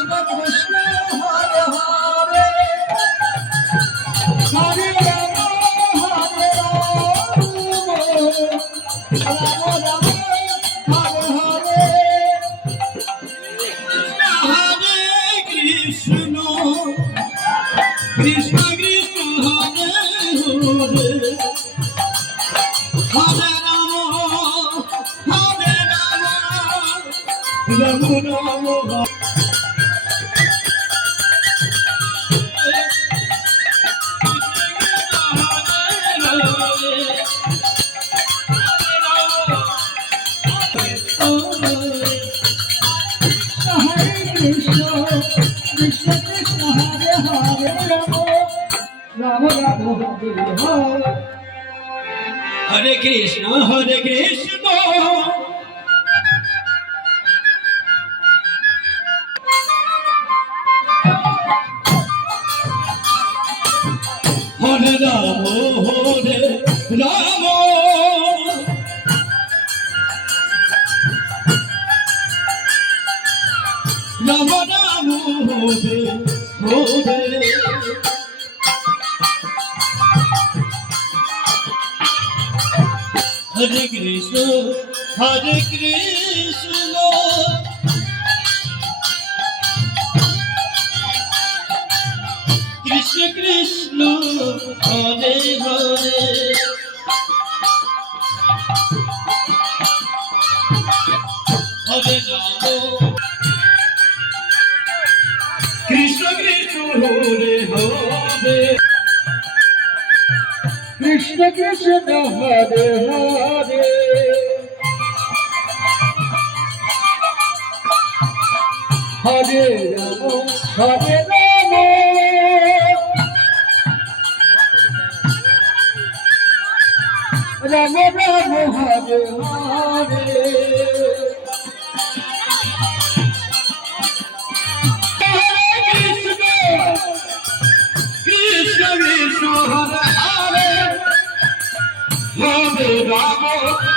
Krishna Krishna Hare Hare Hare Ram Hare Ram Ram Ram Hare Hare Hare Krishna Krishna Krishna Hare Hare Hare Ram Ram Ram Krishna Krishna Krishna Hare Hare Rama Rama Rama Hare Hare Krishna Hare Krishna Hare Rama Hare Rama Rama Rama Hare Hare Hare Krishna Hare Krishna Krishna Krishna Hare Hare Hare Rama Krishna Krishna Hare Hare Krishna Krishna Hare Hare Hare Rama Hare Rama Rama Rama Hare Hare Krishna Krishna Hare Hare Hare Rama